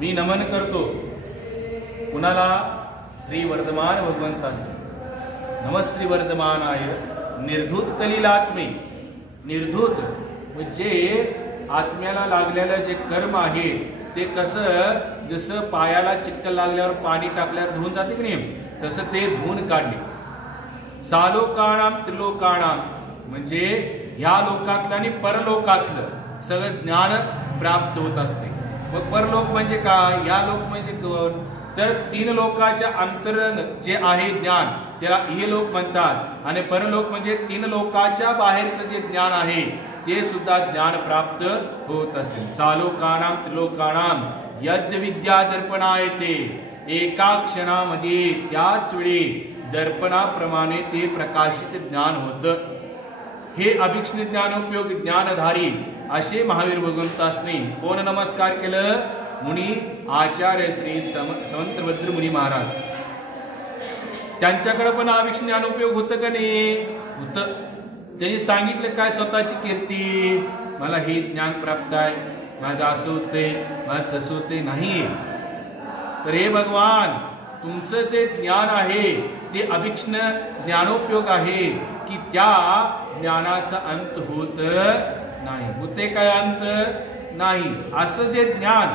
मी नमन करतो कुणाला? श्री वर्धमान भगवंतास. नमस्त्री वर्धमानाय निर्धूत कलिलात्मे. निर्धूत म्हणजे आत्म्याला लागलेलं जे कर्म आहे ते कसं, जसं पायाला चिक्कल लागल्यावर पाणी टाकल्यावर धुवून जाते की नाही, तसं ते धुवून काढले. सालोकाणाम त्रिलोकाणाम म्हणजे ह्या लोकातलं आणि परलोकातलं सगळं ज्ञान प्राप्त होत असते. मग परलोक म्हणजे काय? या लोक म्हणजे कोण? तर 3 लोकाच्या अंतरण जे आहे ज्ञान त्याला हे लोक म्हणतात. आणि परलोक म्हणजे 3 लोकाच्या बाहेरचं जे ज्ञान आहे ते सुद्धा ज्ञान प्राप्त होत असते. सालोकानाम त्रिलोकानाम यज्ञ विद्या दर्पणायते. एका क्षणामध्ये त्याच वेळी दर्पणाप्रमाणे ते प्रकाशित ज्ञान होतं. हे अभिक्ष्ण ज्ञानोपयोग ज्ञानधारी असे महावीर भगवंतासनी कोण नमस्कार केलं? मुनी आचार्य श्री समंतभद्र मुनी महाराज. त्यांच्याकडे पण अभिक्ष्ण ज्ञानोपयोग होतं का नाही? होतं. त्यांनी सांगितलं काय? स्वतःची कीर्ती, मला हे ज्ञान प्राप्त आहे, माझं असं होते, मला तसं होते नाही. तर हे भगवान, तुमचं जे ज्ञान आहे ते अभिक्ष्ण ज्ञानोपयोग आहे की त्या ज्ञानाचा अंत होत नाही. होते काय? अंत नाही. असं जे ज्ञान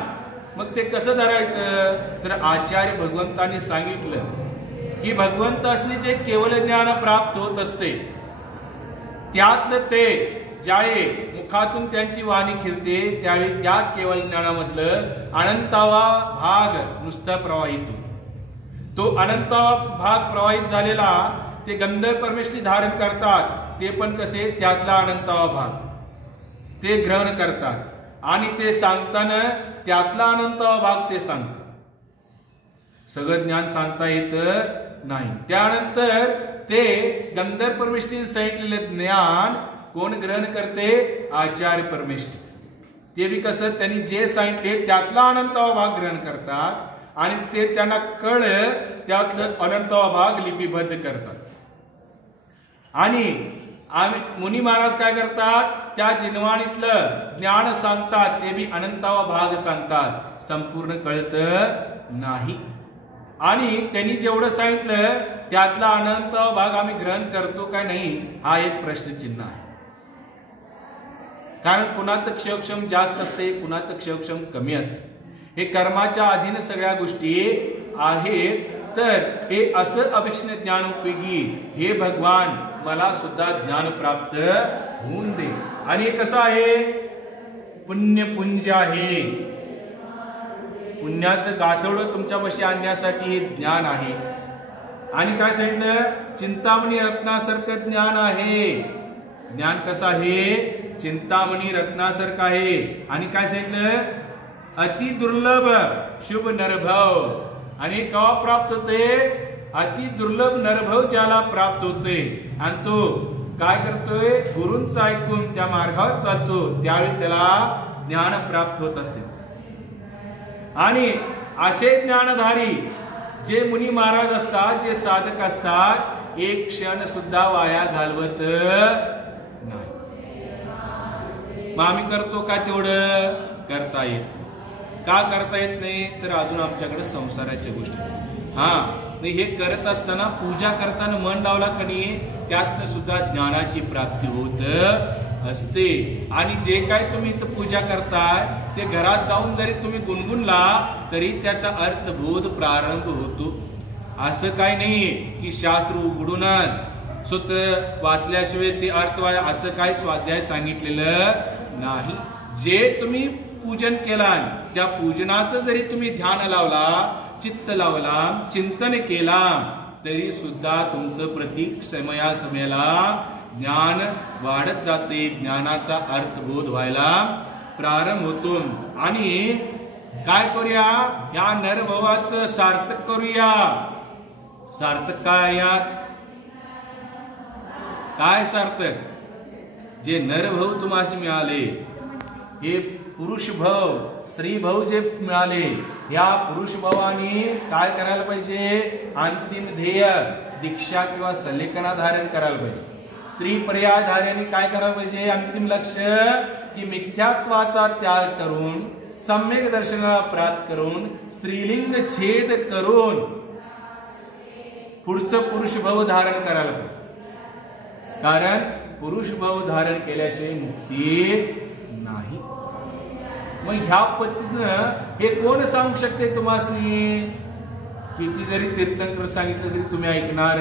मग ते कसं धरायचं? तर आचार्य भगवंतांनी सांगितलं की भगवंतासनी जे केवळ ज्ञान प्राप्त होत असते त्यातलं ते ज्यावेळी मुखातून त्यांची वाणी फिरते त्यावेळी त्या केवळ ज्ञानामधलं अनंतावा भाग नुसता प्रवाहित होतो. तो अनंतावा भाग प्रवाहित झालेला ते गंधर्व परमेष्ठी धारण करतात. ते पण कसे? त्यातला अनंतावा भाग ते ग्रहण करतात आणि ते सांगताना त्यातला अनंतावा भाग ते सांगतात. सगळं ज्ञान सांगता येत नाही. त्यानंतर ते गंधर्व परमेष्ठीने सांगितलेले ज्ञान कोण ग्रहण करते? आचार्य परमेष्ठी. ते बी कसं? त्यांनी जे सांगितले त्यातला अनंतावा भाग ग्रहण करतात आणि ते त्यांना कळ त्यातलं अनंतावा भाग लिपिबद्ध करतात. आणि मुनी महाराज काय करतात? त्या जिनवाणीतलं ज्ञान सांगतात, ते बी अनंतावा भाग सांगतात, संपूर्ण कळत नाही. आणि त्यांनी जेवढं सांगितलं त्यातला अनंतावा भाग आम्ही ग्रहण करतो काय नाही, हा एक प्रश्नचिन्ह आहे. कारण कुणाचं क्षयक्षम जास्त असते, कुणाचं क्षयक्षम कमी असते. हे कर्माच्या अधीन सगळ्या गोष्टी आहेत. तर हे असं अभिक्ष्ण ज्ञान उपयोगी, हे भगवान मला सुद्धा ज्ञान प्राप्त होऊन दे. आणि हे कसं आहे? पुण्यपुंज आहे. पुण्याचं गाठोडं तुमच्यापाशी आणण्यासाठी हे ज्ञान आहे. आणि काय सांगितलं? चिंतामणी रत्नासारखं ज्ञान आहे. ज्ञान कसं आहे? चिंतामणी रत्नासारखं आहे. आणि काय सांगितलं? अति दुर्लभ शुभ नरभव. आणि केव्हा प्राप्त होते? अति दुर्लभ नरभव ज्याला प्राप्त होते आणि तो काय करतोय? गुरूंचं ऐकून त्या मार्गावर चालतो, त्यावेळी त्याला ज्ञान प्राप्त होत असते. आणि असे ज्ञानधारी जे मुनी महाराज असतात, जे साधक असतात, एक क्षण सुद्धा वाया घालवत नाही. मग आम्ही करतो का? तेवढं करता येत. का करता येत नाही? तर अजून आमच्याकडे संसाराच्या गोष्टी. हे करत असताना, पूजा करताना मन लावला कणी, त्यातनं सुद्धा ज्ञानाची प्राप्ती होत असते. आणि जे काय तुम्ही इथं पूजा करताय ते घरात जाऊन जरी तुम्ही गुणगुणला तरी त्याचा अर्थबोध प्रारंभ होतो. असं काय नाही की शास्त्र उघडूनच सूत्र वाचल्याशिवाय ते अर्थ व्हाय, असं काय स्वाध्याय सांगितलेलं नाही. जे तुम्ही पूजन केला त्या पूजनाचं जरी तुम्ही ध्यान लावला, चित्त लावला, चिंतन केला, तरी सुद्धा तुमचं प्रत्येक समयाला ज्ञान वाढत जाते. ज्ञानाचा अर्थबोध व्हायला प्रारंभ होतो. आणि काय करूया? या नरभवाचं सार्थक करूया. सार्थक काय? काय सार्थक? जे नरभव तुम्हाला मिळाले, हे पुरुष भव, स्त्री भव जे मिळाले, या पुरुष भवानी काय करायला पाहिजे? अंतिम ध्येय दीक्षा किंवा सल्लेखना धारण करायला पाहिजे. स्त्री पर्यायधार्याने काय करायला पाहिजे? अंतिम लक्ष की मिथ्यात्वाचा त्याग करून सम्यक दर्शनाला प्राप्त करून स्त्रीलिंग छेद करून पुढचं पुरुष भाव धारण करायला पाहिजे, कारण पुरुष भाव धारण केल्याशिवाय मुक्ती नाही. मग ह्या पद्धतीनं हे कोण सांगू शकते तुम्हासनी? किती जरी तीर्थंकर सांगितलं तरी तुम्ही ऐकणार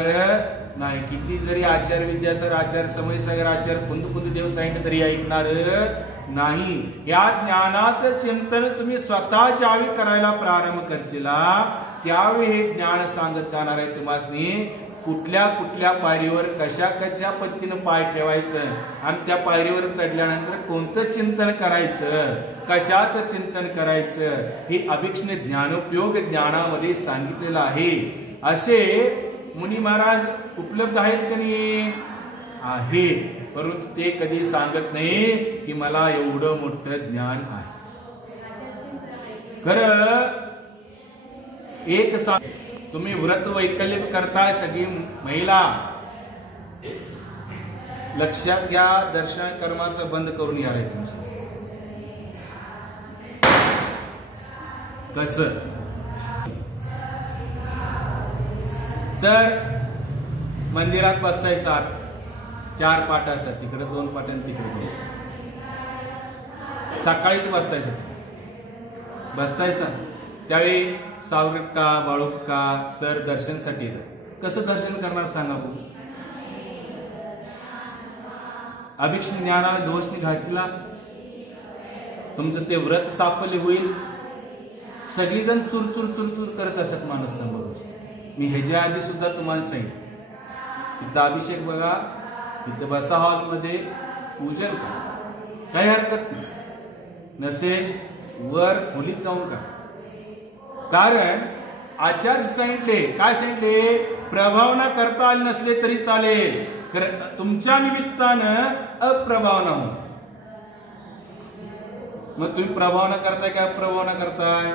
नाही. किती जरी आचार्य विद्यासागर, आचार्य समयसागर, आचार्य कुंद देव सांगितलं तरी ऐकणार नाही. या ज्ञानाचं चिंतन तुम्ही स्वतः ज्यावेळी करायला प्रारंभ करशीला त्यावेळी हे ज्ञान सांगत जाणार आहे तुम्हासनी कुठल्या कुठल्या पायरीवर कशा कशा पद्धतीनं पाय ठेवायचं आणि त्या पायरीवर चढल्यानंतर कोणतं चिंतन करायचं, कशाचं चिंतन करायचं हे अभिक्ष्ण ज्ञानोपयोग ज्ञानामध्ये सांगितलेलं आहे. असे मुनी महाराज उपलब्ध आहेत की नाही? आहेत, परंतु ते कधी सांगत नाही की मला एवढं मोठं ज्ञान आहे. खरं एक सांग, तुम्ही व्रत वैकल्य करताय सगळी महिला, लक्षात घ्या, दर्शन कर्माचं बंद करून यायला तुमचं. कसं तर मंदिरात बसताय, 4 पाट असतात, तिकडे 2 पाट आणि तिकडे 2. सकाळीच बसतायचा त्यावेळी सावरक्का बाळुक्का सर दर्शनसाठी येतात. कसं दर्शन करणार सांगा बघू? अभिक्ष्ण ज्ञानाला दोष निघायला तुमचं ते व्रत साफल्य होईल. सगळीजण चुरचुर चुरचुर करत असत माणूस बरोबर. मी ह्याच्या आधी सुद्धा तुम्हाला सांगितलं, इथं अभिषेक बघा, इथं बसा हॉलमध्ये पूजन करा, काही हरकत नाही. नसेल वर खोलीत जाऊन का, कारण आचार्य सांगितले, काय सांगितले? प्रभाव न करता आले नसले तरी चालेल, तुमच्या निमित्तानं अप्रभाव न हो. मग तुम्ही प्रभाव न करताय काय अप्रभाव न करताय?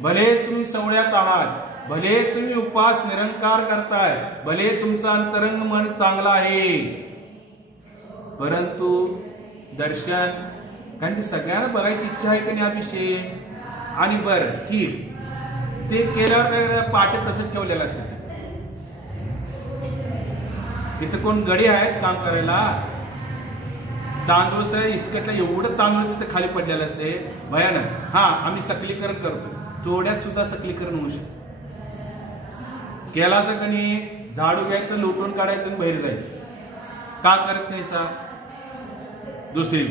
भले तुम्ही सवळ्यात आहात, भले तुम्ही उपास निरंकार करताय, भले तुमचं अंतरंग मन चांगलं आहे, परंतु दर्शन, कारण की सगळ्यांना बघायची इच्छा आहे की नाही अभिषेक? आणि बरं ठीक, ते केल्यावर पाठ तसंच ठेवलेलं असतं. तिथं कोण गडी आहेत काम करायला? तांदूळ इस्कटला एवढं तांदूळ तिथं खाली पडलेलं असते भयानक. हा, आम्ही सकलीकरण करतो, थोड्यात सुद्धा सकलीकरण होऊ शकतं. केला असं का नाही? झाडू घ्यायचं, लोटून काढायचं आणि बाहेर जायचं. का करत नाही सा? दुसरी